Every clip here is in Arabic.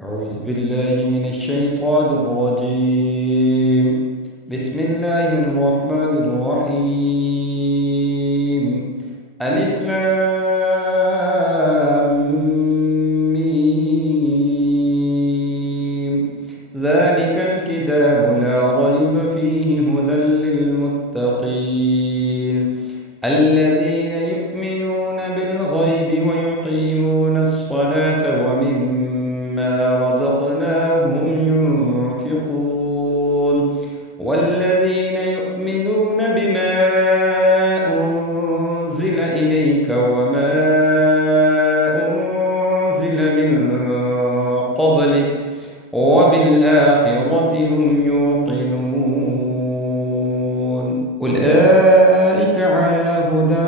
أعوذ بالله من الشيطان الرجيم. بسم الله الرحمن الرحيم. ألف لام ميم. ذلك الكتاب لا ريب فيه هدى للمتقين الذين يؤمنون بالغيب ويقيمون الصلاة ومما رزقناهم ينفقون والذين يؤمنون بما أنزل إليك وما أنزل من قبلك وبالآخرة هم يوقنون أولئك على هدى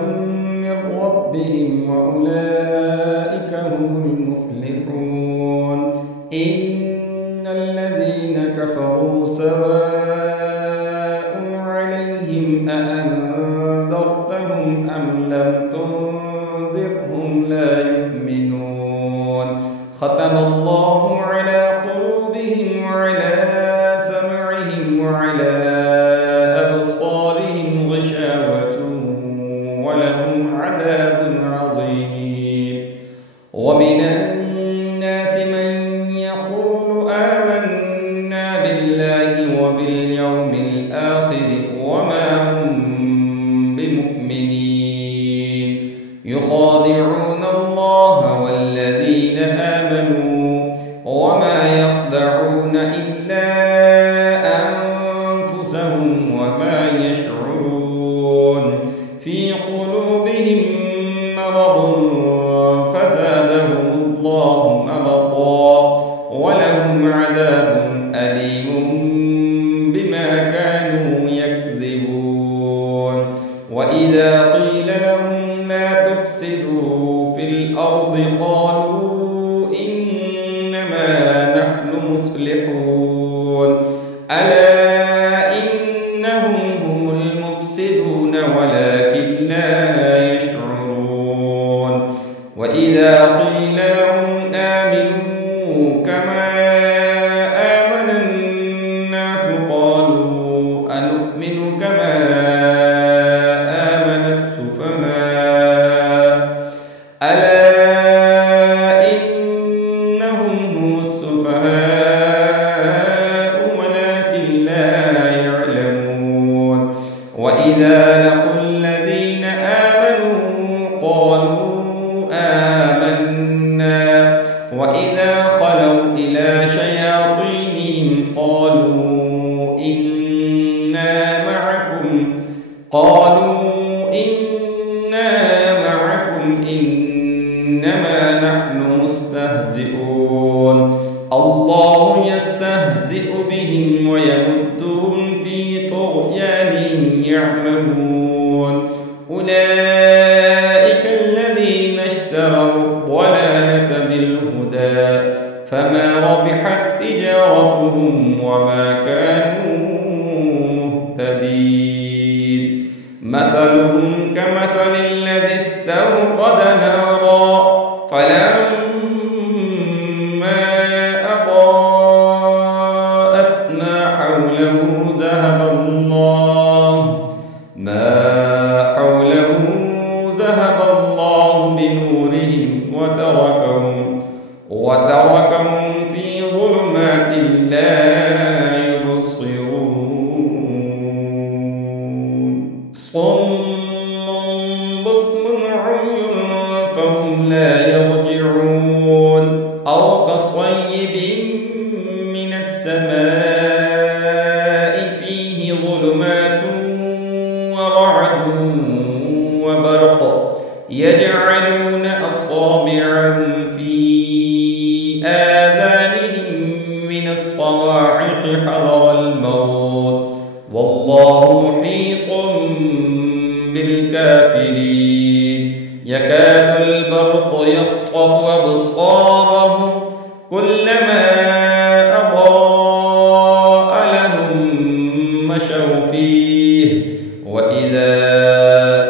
من ربهم وأولئك هم المفلحون إن الذين كفروا سواء عليهم أأنذرتهم أم لم تنذرهم لا يؤمنون ختم الله على قلوبهم وعلى سمعهم وعلى أبصارهم غشاوة ولهم عذاب عظيم ومن الناس من يقول آمنا بالله وباليوم الآخر وما هم بمؤمنين يخادعون الله والذين آمنوا وما يخدعون إلا أنفسهم وما يشعرون في قلوبهم مرض فزادهم الله مرضا ولهم عذاب أليم بما كانوا يكذبون وإذا قيل لهم لا تفسدوا في الأرض قالوا إنما نحن مصلحون ألا إنهم هم المفسدون ولكن لا يشعرون وإذا قيل لهم آمنوا كما آمن الناس قالوا أنؤمن كما آمن السفهاء ألا إنهم هم السفهاء ولكن لا يعلمون وإذا لقوا الذين آمنوا قالوا آمنا وإذا خلوا إلى شياطينهم قالوا إنا معكم إنما نحن مستهزئون الله يستهزئ بهم ويمدهم في طغيانهم يعمهون أولئك الذين اشتروا الضلالة بالهدى فما ربحت تجارتهم وما كانوا مهتدين مثلهم كمثل الذي استوقد نارا فلما أضاءت ما حوله ذهب الله بنورهم وتركهم في ظلمات لا يبصرون صم بكم عمي فهم لا يرجعون أو كصيب من السماء فيه ظلمات ورعد وبرق يجعلون أصابعهم في آذانهم من الصواعق حذر الموت والله محيط بالكافرين يكاد البرق يخطف أبصارهم كلما أضاء لهم مشوا فيه وإذا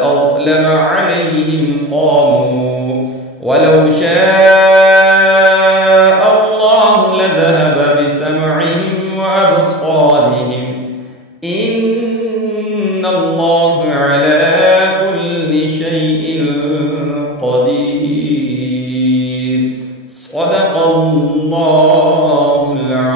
أظلم عليهم قاموا ولو شاء الله شيء قدير. صدق الله العظيم.